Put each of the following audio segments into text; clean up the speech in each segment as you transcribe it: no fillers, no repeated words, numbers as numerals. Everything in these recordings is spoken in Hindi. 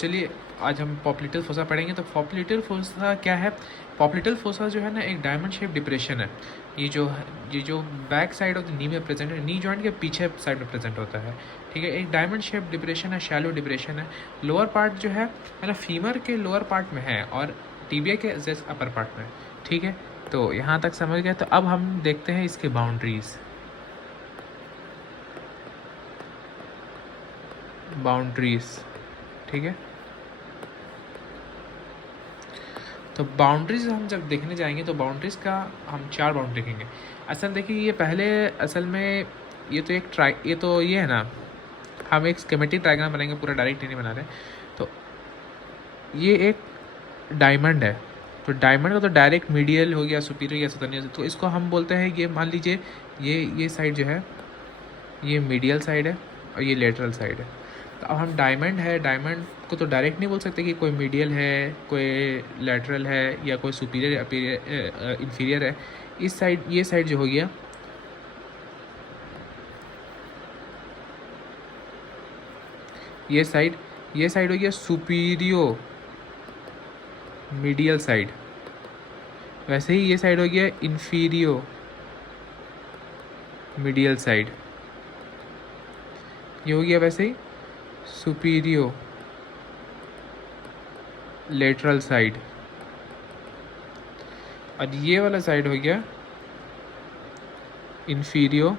चलिए आज हम पॉप्लिटल फोसा पढ़ेंगे। तो पॉप्लिटल फोसा क्या है? पॉप्लिटल फोसा जो है ना, एक डायमंड शेप डिप्रेशन है। ये जो बैक साइड ऑफ द नी में प्रेजेंट है, नी जॉइंट के पीछे साइड में प्रेजेंट होता है। ठीक है, एक डायमंड शेप डिप्रेशन है, शैलो डिप्रेशन है। लोअर पार्ट जो है ना, फीमर के लोअर पार्ट में है और टीबिया के जस्ट अपर पार्ट में। ठीक है, तो यहाँ तक समझ गए। तो अब हम देखते हैं इसके बाउंड्रीज। ठीक है, तो बाउंड्रीज हम जब देखने जाएंगे तो बाउंड्रीज का हम 4 बाउंड्री देखेंगे। असल देखिए, ये पहले असल में ये है ना, हम एक स्कीमेटिक डायग्राम बनाएंगे, पूरा डायरेक्ट नहीं बना रहे। तो ये एक डायमंड है, तो डायमंड का तो डायरेक्ट मीडियल हो गया, सुपीरियर या सतर्नियर। तो इसको हम बोलते हैं, ये मान लीजिए ये साइड जो है ये मीडियल साइड है और ये लेटरल साइड है। तो अब हम डायमंड को तो डायरेक्ट नहीं बोल सकते कि कोई मीडियल है, कोई लेटरल है या कोई सुपीरियर इंफीरियर है। इस साइड, ये साइड जो हो गया, ये साइड हो गया सुपीरियो मीडियल साइड। वैसे ही ये साइड हो गया इंफीरियो मीडियल साइड। ये हो गया वैसे ही सुपीरियो लेटरल साइड। और ये वाला साइड हो गया इंफीरियो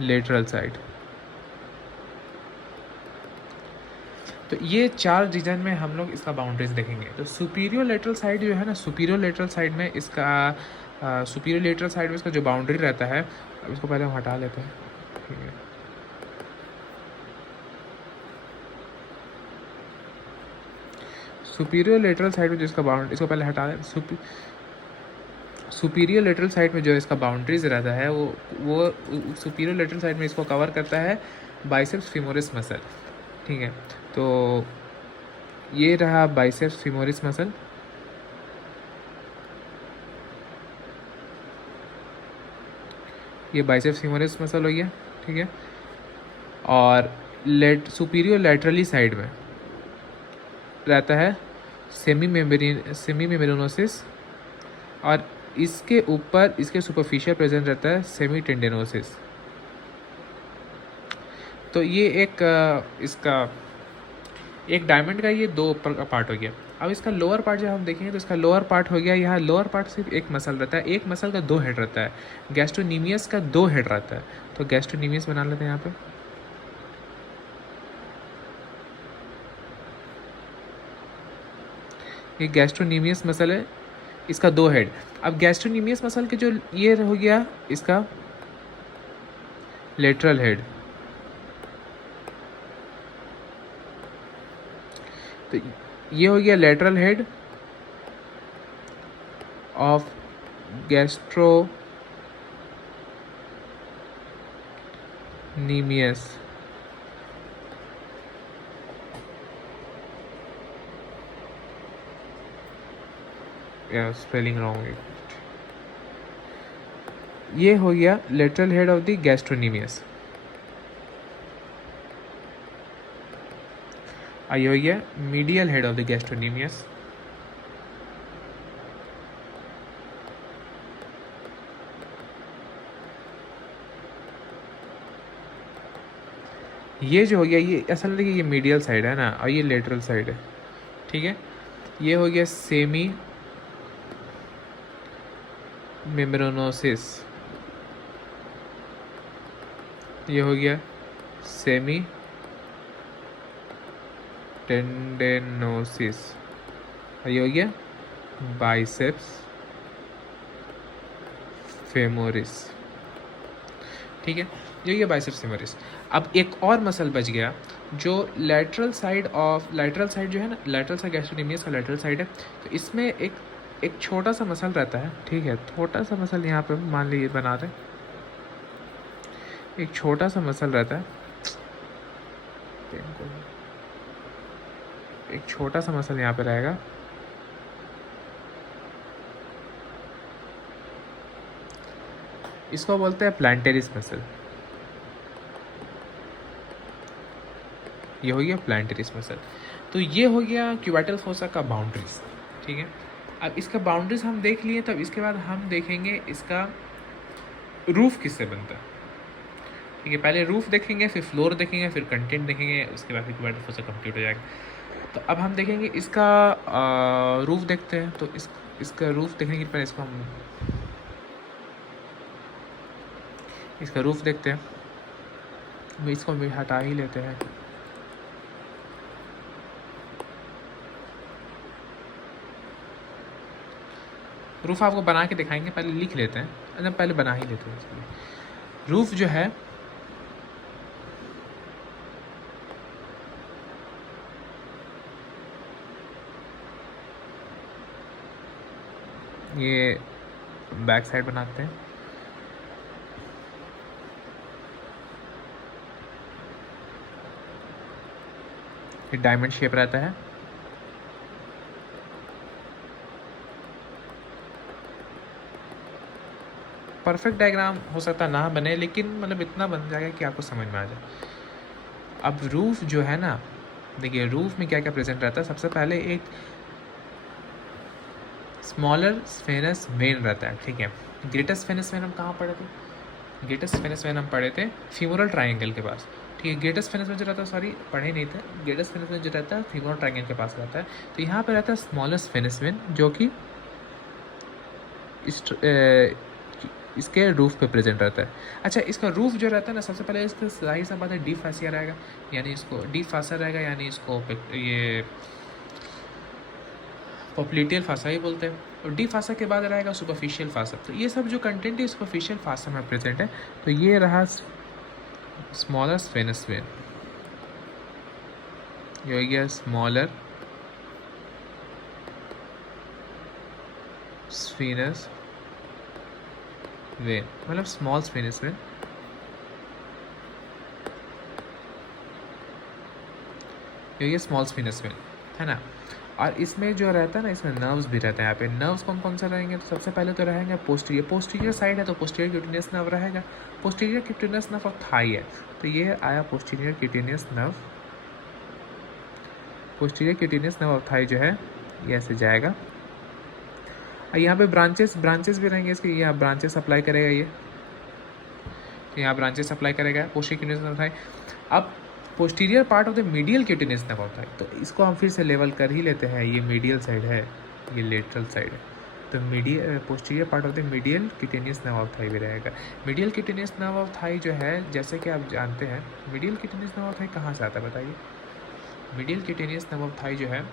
लेटरल साइड। तो ये 4 रीजन में हम लोग इसका बाउंड्रीज देखेंगे। तो सुपीरियर लेटरल साइड जो है ना, सुपीरियर लेटरल साइड में इसका जो बाउंड्री रहता है, अब इसको पहले हम हटा लेते हैं। ठीक है, सुपीरियर लेटरल साइड में जो इसका बाउंड्री, इसको पहले हटा दें। सुपीरियर लेटरल साइड में जो इसका बाउंड्रीज रहता है, वो सुपीरियर लेटरल साइड में इसको कवर करता है बाइसेप्स फीमोरिस मसल। ठीक है, तो ये रहा बाइसेप्स फीमोरिस मसल। ये बाइसेप्स फीमोरिस मसल हो गया। ठीक है, और सुपीरियर लेटरली साइड में रहता है सेमी मेम्ब्रेनोसिस, और इसके ऊपर इसके सुपरफिशियल प्रेजेंट रहता है सेमी टेंडेनोसिस। तो ये इसका एक डायमंड का ये 2 ऊपर का पार्ट हो गया। अब इसका लोअर पार्ट जब हम देखेंगे तो इसका लोअर पार्ट हो गया, यहाँ लोअर पार्ट सिर्फ एक मसल रहता है, एक मसल का 2 हेड रहता है। गैस्ट्रोनीमियस का 2 हेड रहता है। तो गैस्ट्रोनीमियस बना लेते हैं यहाँ पे। ये गैस्ट्रोनीमियस मसल है, इसका 2 हेड। अब गैस्ट्रोनीमियस मसल के जो ये हो गया इसका लेटरल हेड। तो ये हो गया lateral head of gastrocnemius. Spelling wrong है। ये हो गया lateral head of the gastrocnemius. ये हो गया medial head of the gastrocnemius. ये जो हो गया, ये असल में देखिए, ये मीडियल साइड है ना, और ये लेटरल साइड है। ठीक है, ये हो गया सेमी मेम्ब्रेनोसिस, ये हो गया सेमी टेंडेनोसिस, ये हो गया बाइसेप्स फेमोरिस। ठीक है, ये हो गया बाइसेप्स फेमोरिस। अब एक और मसल बच गया जो लेटरल साइड जो है ना, लेटरल साइड गैस्ट्रोनीमियस का लेटरल साइड है। तो इसमें एक छोटा सा मसल रहता है। ठीक है, छोटा सा मसल यहाँ पे मान लीजिए बना रहे, एक छोटा सा मसल रहता है, एक छोटा सा मसल यहाँ पे रहेगा। इसको बोलते हैं प्लांटेरिस मसल। ये हो गया प्लांटरिस मसल। तो ये हो गया क्यूबाइटल फोसा का बाउंड्रीज, ठीक है। अब इसका बाउंड्रीज हम देख लिए, तब इसके बाद हम देखेंगे इसका रूफ किससे बनता है, ठीक है। पहले रूफ देखेंगे, फिर फ्लोर देखेंगे, फिर कंटेंट देखेंगे, उसके बाद फिर क्यूबाइटल फोसा कंप्लीट हो जाएगा। तो अब हम देखेंगे इसका रूफ देखते हैं। तो इसका रूफ देखने के पहले इसका रूफ देखते हैं। इसको भी हटा ही लेते हैं। रूफ आपको बना के दिखाएंगे, पहले लिख लेते हैं, अच्छा पहले बना ही लेते हैं इसलिए। रूफ जो है ये बैक साइड बनाते हैं। ये डायमंड शेप रहता है। परफेक्ट डायग्राम हो सकता ना बने, लेकिन मतलब इतना बन जाएगा कि आपको समझ में आ जाए। अब रूफ जो है ना, देखिए रूफ में क्या क्या प्रेजेंट रहता है। सबसे पहले एक स्मॉलर स्फेनस वेन रहता है, ठीक है। ग्रेटेस्ट स्फेनस वेन हम कहाँ पढ़े थे? ग्रेटेस्ट स्फेनस वेन हम पढ़े थे फीमोरल ट्रायंगल के पास, ठीक है। ग्रेटेस्ट स्फेनस वेन जो रहता है, सॉरी पढ़े नहीं थे, ग्रेटेस्ट स्फेनस वेन जो रहता है फीमोरल ट्रायंगल के पास रहता है। तो यहाँ पर रहता है स्मॉलर स्फेनस वेन, जो कि इसके रूफ पे प्रेजेंट रहता है। अच्छा, इसका रूफ जो रहता है ना, सबसे पहले इसका जाहिर सा बात है डी फासिया रहेगा, यानी इसको डी फासा रहेगा, यानी इसको ये पॉप्लिटियल फासा ही बोलते हैं। और डी फासा के बाद रहेगा सुपरफिशियल फासा। तो ये सब जो कंटेंट है सुपरफिशियल फासा में प्रेजेंट है। तो ये रहा स्मॉलर स्फेनस वेन, ये हो गया स्मॉलर स्फेनस वेन, मतलब स्मॉल स्फेनस वेन। ये स्मॉल स्फेनस वेन है ना। और इसमें जो रहता है ना, इसमें नर्व्स भी रहते हैं। यहाँ पे नर्व्स कौन कौन से रहेंगे? तो सबसे पहले तो रहेंगे पोस्टीरियर साइड है, तो पोस्टीरियर क्यूटेनियस नर्व रहेगा। Posterior cutaneous nerve of Thai है, तो ये आया posterior cutaneous nerve. Posterior cutaneous nerve of Thai जो है ये ऐसे जाएगा। और यहाँ पे ब्रांचेस भी रहेंगे इसके, यहाँ ब्रांचेस अप्लाई करेगा ये, यहाँ ब्रांचेस अप्लाई करेगा पोस्टीरियर क्यूटेनियस नर्व थाई। अब posterior part of the medial cutaneous nerve होता है, तो इसको हम फिर से लेवल कर ही लेते हैं। ये मीडियल साइड है, ये लेटरल साइड है। तो posterior part of the medial cutaneous nerve of Thai भी रहेगा। Medial cutaneous nerve of Thai जो है, जैसे कि आप जानते हैं, medial cutaneous nerve of Thai कहाँ से आता है बताइए? Medial cutaneous nerve of Thai जो है,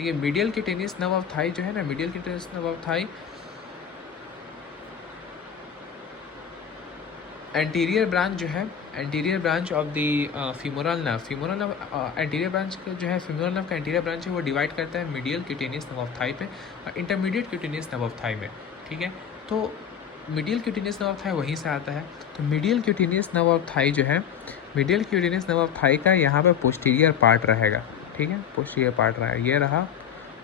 ये medial cutaneous nerve of Thai जो है ना, medial cutaneous nerve of Thai anterior branch जो है, anterior branch of the femoral nerve, anterior branch जो है फीमोरल नर्व का एंटीरियर ब्रांच है, वो डिवाइड करता है medial cutaneous nerve of Thai पे और intermediate cutaneous nerve of Thai में, ठीक है। तो medial cutaneous nerve of Thai वहीं से आता है। तो medial cutaneous nerve of Thai जो है, medial cutaneous nerve of Thai का यहाँ पर पोस्टीरियर पार्ट रहेगा, ठीक है। पोस्टीरियर पार्ट रहा, ये रहा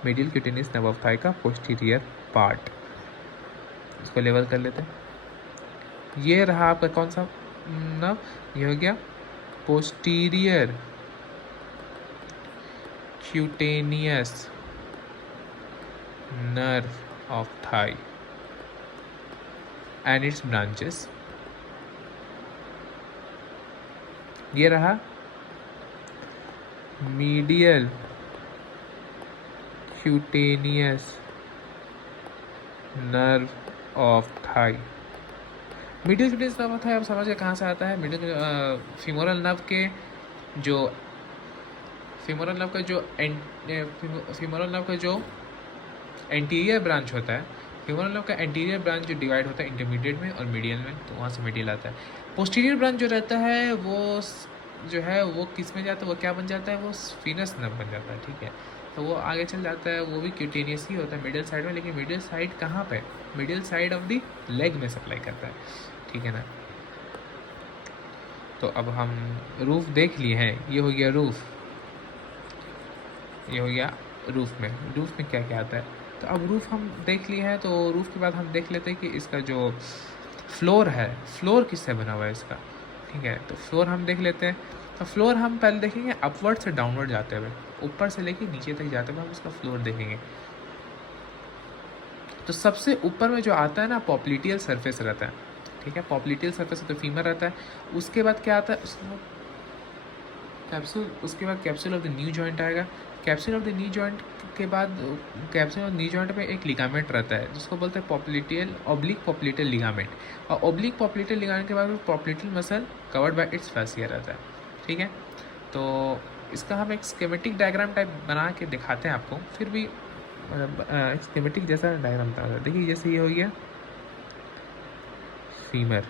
medial cutaneous nerve of Thai का पोस्टीरियर पार्ट। इसको लेवल कर लेते हैं। ये रहा आपका कौन सा नर्व? ये हो गया posterior cutaneous nerve of Thai and it's branches. ये रहा medial cutaneous nerve of Thai. Medial cutaneous nerve of Thai आप समझ गए कहाँ से आता है। मीडियल फीमोरल नर्व के जो फीमोरल नर्व का जो एंटीरियर ब्रांच होता है, फीमोरल नर्व का एंटीरियर ब्रांच जो डिवाइड होता है इंटरमीडिएट में और मीडियल में, तो वहाँ से मीडियल आता है। पोस्टीरियर ब्रांच जो रहता है वो जो है वो किस में जाता है, वो क्या बन जाता है? वो स्फीनस नर्व बन जाता है, ठीक है। तो वो आगे चल जाता है, वो भी क्यूटेनियस ही होता है मिडिल साइड में, लेकिन मिडिल साइड कहाँ पे? Middle side of the leg में सप्लाई करता है, ठीक है ना। तो अब हम रूफ देख लिए हैं, ये हो गया रूफ, ये हो गया रूफ में क्या क्या आता है। तो अब रूफ हम देख लिए हैं, तो रूफ के बाद हम देख लेते हैं कि इसका जो फ्लोर है, फ्लोर किससे बना हुआ है इसका, ठीक है। तो फ्लोर हम देख लेते हैं। तो फ्लोर हम पहले देखेंगे अपवर्ड से डाउनवर्ड जाते हुए, ऊपर से लेके नीचे तक जाते हुए हम उसका फ्लोर देखेंगे। तो सबसे ऊपर में जो आता है ना पॉप्लिटियल सरफेस रहता है, ठीक है। पॉप्लिटियल सरफेस तो फीमर रहता है। उसके बाद क्या आता है, कैप्सूल, उसके बाद capsule of the new joint आएगा। Capsule of the new joint के बाद कैप्सूल ऑफ न्यू जॉइंट में एक लिगामेंट रहता है जिसको बोलते हैं पॉप्लिटियल ऑब्लिक पॉप्लिटियल लिगामेंट। और ऑब्लिक पॉप्लिटियल लिगामेंट के बाद popliteal muscle covered by it's fascia रहता है, ठीक है। तो इसका हम एक स्कीमेटिक डायग्राम टाइप बना के दिखाते हैं आपको, फिर भी मतलब एक स्कीमेटिक जैसा डायग्राम बता रहा है। देखिए जैसे ये हो गया फीमर,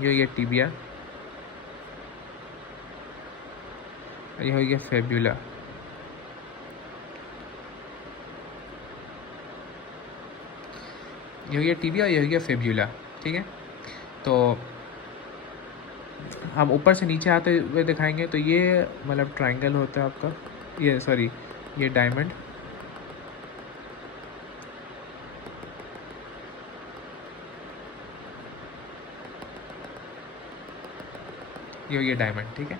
ये हो गया टिबिया, ये हो गया फेब्यूला, ये हो गया टिबिया, ये हो गया फेब्यूला, ठीक है। तो हम ऊपर से नीचे आते हुए दिखाएंगे। तो ये मतलब ट्रायंगल होता है आपका, ये सॉरी ये डायमंड, ये हो गया डायमंड, ठीक है।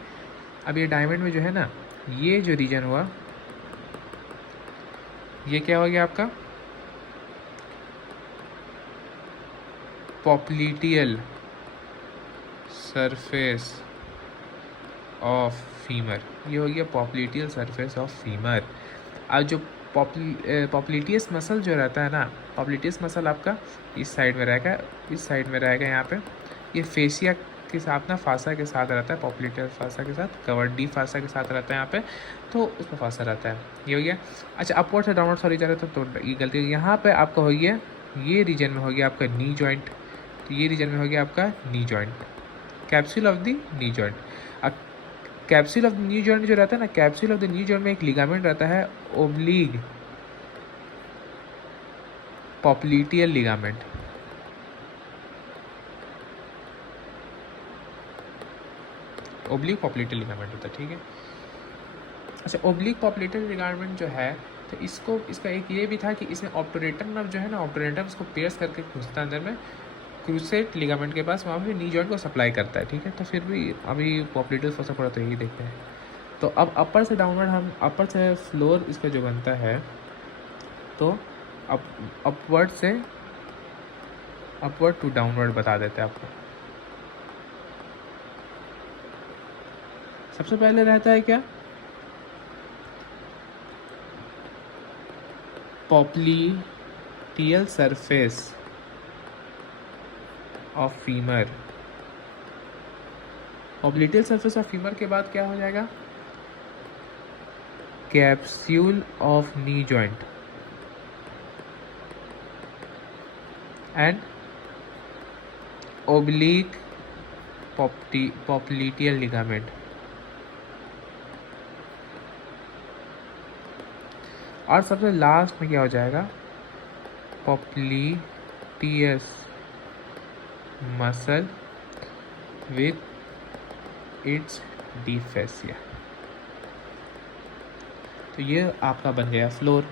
अब ये डायमंड में जो है ना, ये जो रीजन हुआ ये क्या हो गया आपका पॉप्लिटियल सरफेस ऑफ फीमर, ये हो गया पॉप्लिटियल सरफेस ऑफ फीमर। अब जो पॉप्लिटियस मसल जो रहता है ना, पॉप्लिटियस मसल आपका इस साइड में रहेगा, इस साइड में रहेगा यहाँ पे। ये फेसिया के साथ ना फासा के साथ रहता है, पॉप्लिटियस फासा के साथ, कवर्ड डी फासा के साथ रहता है यहाँ पे, तो उसमें फासा रहता है। ये हो गया। अच्छा अपवर्ड से डाउनवर्ड सॉरी जा रहे तो ये गलती, यहाँ पे आपका हो गया, ये रीजन में हो गया आपका नी जॉइंट, तो ये रीजन में हो गया आपका knee joint, capsule of the knee joint. अब capsule of the new joint जो रहता है ना, capsule of the new joint में एक लिगामेंट रहता है oblique popliteal ligament, oblique popliteal ligament होता है, ठीक है। अच्छा ओब्लिक पॉप्लिटियल लिगामेंट जो है, तो इसको इसका एक ये भी था कि इसमें ऑब्टूरेटर नर्व जो है ना, ऑब्टूरेटर उसको पियर्स करके घुसता है अंदर में क्रूसेट लिगामेंट के पास, वहाँ पे नी जॉइंट को सप्लाई करता है, ठीक है। तो फिर भी अभी पॉप्लिटियल फंसा पड़ा तो यही देखते हैं। तो अब अपर से डाउनवर्ड, हम अपर से फ्लोर इसका जो बनता है, तो अपवर्ड से अपवर्ड टू डाउनवर्ड बता देते हैं आपको। सबसे पहले रहता है क्या, popliteal surface of femur. Popliteal surface of femur के बाद क्या हो जाएगा, capsule of knee joint and oblique popliteal ligament. और सबसे लास्ट में क्या हो जाएगा, popliteus muscle with its deep fascia. तो ये आपका बन गया फ्लोर,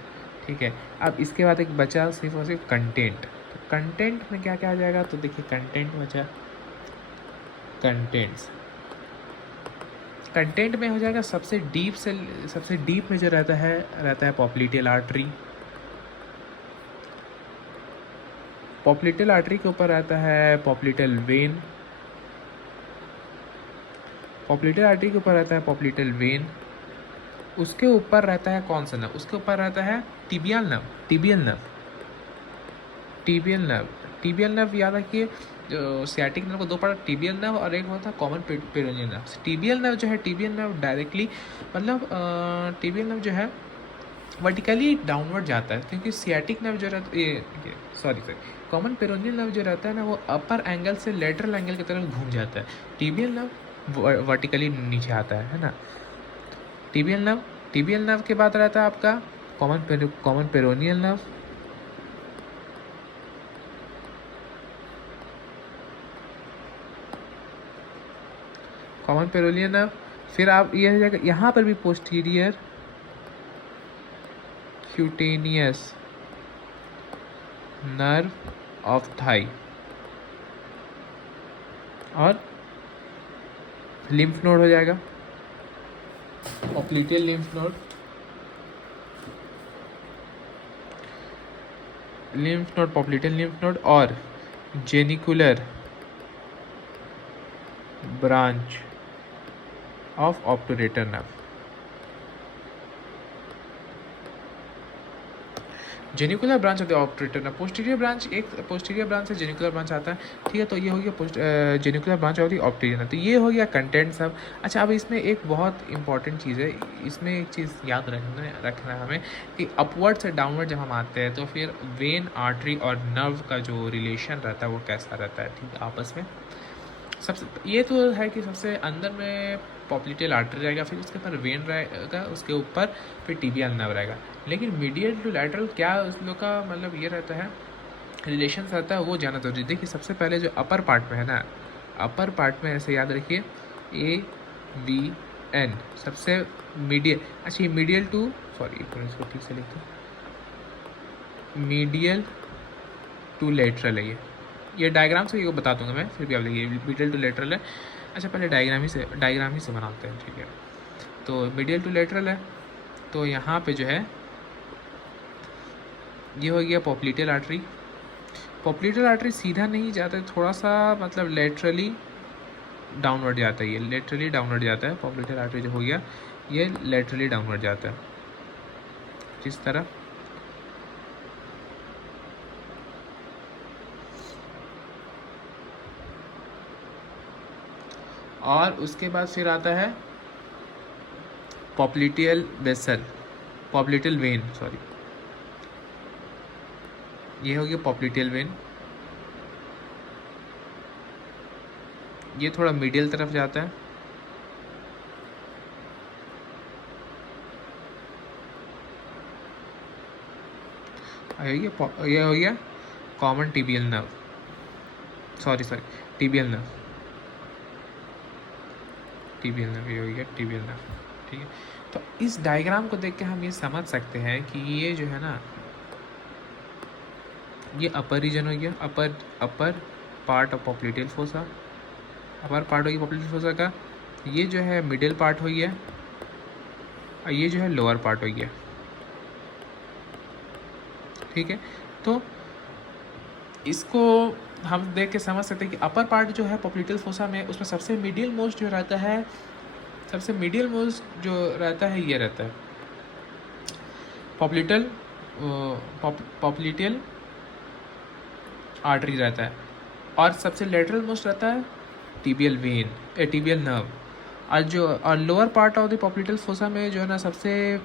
ठीक है। अब इसके बाद एक बचा सिर्फ और सिर्फ कंटेंट। तो कंटेंट में क्या क्या आ जाएगा, तो देखिए कंटेंट बचा, कंटेंट में हो जाएगा सबसे डीप से, सबसे डीप में जो रहता है पॉप्लिटियल आर्टरी। पॉप्लिटियल आर्टरी के ऊपर रहता है पॉप्लिटियल वेन, पॉप्लिटियल आर्टरी के ऊपर रहता है पॉप्लिटियल वेन। उसके ऊपर रहता है कौन सा नर्व, उसके ऊपर रहता है टिबियल नर्व, टिबियल नर्व याद रखिए। जो सियाटिक नर्व को दो पार्ट, टिबियल नर्व और एक होता है common peroneal nerve. Tibial nerve जो है, टिबियल नर्व डायरेक्टली मतलब टिबियल नर्व जो है वर्टिकली डाउनवर्ड जाता है, क्योंकि सियाटिक नर्व जो रहता है सॉरी कॉमन पेरोनियल नर्व जो रहता है ना, वो अपर एंगल से लेटरल एंगल की तरफ घूम जाता है। टिबियल नर्व वर्टिकली नीचे आता है ना। टिबियल नर्व के बाद रहता है आपका common peroneal nerve, common peroneal nerve. फिर आप ये हो जाएगा यहाँ पर भी posterior cutaneous nerve of thigh, और लिम्फ नोड हो जाएगा, popliteal lymph node, popliteal lymph node, और genicular branch of obturator nerve. Genicular branch of the obturator nerve, posterior branch, एक पोस्टीरियर ब्रांच से जेनिकुलर ब्रांच आता है, ठीक है। तो ये हो गया genicular branch of the obturator nerve. तो ये हो गया कंटेंट सब। अच्छा, अब इसमें एक बहुत इंपॉर्टेंट चीज़ है, इसमें एक चीज़ याद रखना है हमें कि अपवर्ड से डाउनवर्ड जब हम आते हैं तो फिर वेन, आर्टरी और नर्व का जो रिलेशन रहता है वो कैसा रहता है, ठीक है, आपस में। सबसे ये तो है कि सबसे अंदर में पॉप्लिटियल आर्टरी रहेगा, फिर उसके ऊपर वेन रहेगा, उसके ऊपर फिर टिबियल नर्व रहेगा। लेकिन मीडियल टू लैटरल क्या उस लोग का मतलब ये रहता है, रिलेशन रहता है, वो जाना जरूरी। देखिए सबसे पहले जो अपर पार्ट में है ना, अपर पार्ट में ऐसे याद रखिए AVN, सबसे मीडियल, अच्छा ये मीडियल टू, सॉरी इसको ठीक से लिखते हैं, मीडियल टू लेटरल है ये डायग्राम से ये बता दूंगा मैं, फिर भी आप देखिए मीडियल टू लेटरल है। अच्छा पहले डायग्राम ही से बनाते हैं, ठीक है। तो मीडियल टू लेटरल है, तो यहाँ पे जो है ये हो गया पॉप्लिटियल आर्टरी। पॉप्लिटियल आर्टरी सीधा नहीं जाता है, थोड़ा सा मतलब लेटरली डाउनवर्ड जाता है, ये लेटरली डाउनवर्ड जाता है। पॉप्लिटियल आर्टरी जो हो गया ये लेटरली डाउनवर्ड जाता है, जिस तरह और उसके बाद फिर आता है popliteal vessel, popliteal when, sorry ये हो गया पॉप्लिटियल वेन, ये थोड़ा मीडियल तरफ जाता है। ये हो गया common tibial nerve, sorry tibial nerve, ये हो गया टिबियल नर्व, ठीक है। तो इस डायग्राम को देख के हम ये समझ सकते हैं कि ये जो है ना, ये अपर रीजन हो गया, upper part of popliteal fossa, upper part हो गया पॉप्लिटियल फोसा का, ये जो है मिडिल पार्ट हो गया, और ये जो है लोअर पार्ट हो गया, ठीक है। तो इसको हम देख के समझ सकते हैं कि अपर पार्ट जो है पॉप्लिटियल फोसा में, उसमें सबसे मीडियल मोस्ट जो रहता है, सबसे मीडियल मोस्ट जो रहता है ये रहता है पॉप्लिटियल आर्टरी रहता है, और सबसे लेटरल मोस्ट रहता है टिबियल वेन, टिबियल नर्व। और lower part of the popliteal fossa में जो है ना, सबसे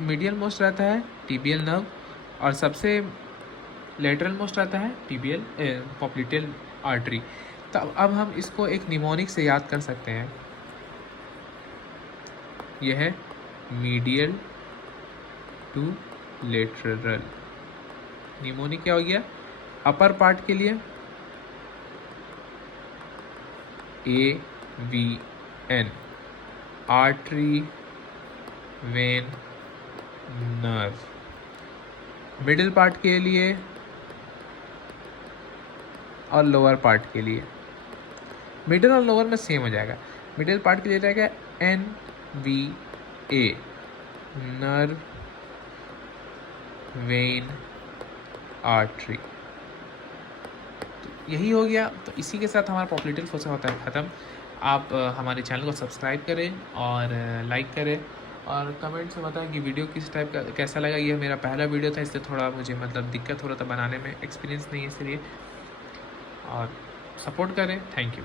मीडियल मोस्ट रहता है टिबियल नर्व, और सबसे लेटरल मोस्ट रहता है पॉप्लिटियल आर्टरी। तो अब हम इसको एक निमोनिक से याद कर सकते हैं, यह है मीडियल टू लेटरल। निमोनिक क्या हो गया, अपर पार्ट के लिए AVN, artery vein nerve. Middle part के लिए और लोअर पार्ट के लिए, मिडिल और लोअर में सेम हो जाएगा। मिडिल पार्ट के लिए रहेगा NVA, नर्व वेन आर्टरी। तो यही हो गया। तो इसी के साथ हमारा पॉप्लिटियल फोसा होता है ख़त्म। आप हमारे चैनल को सब्सक्राइब करें और लाइक करें, और कमेंट्स में बताएं कि वीडियो किस टाइप का कैसा लगा। ये मेरा पहला वीडियो था, इसलिए थोड़ा मुझे मतलब दिक्कत हो रहा था बनाने में, एक्सपीरियंस नहीं है इसलिए। और सपोर्ट करें। Thank you.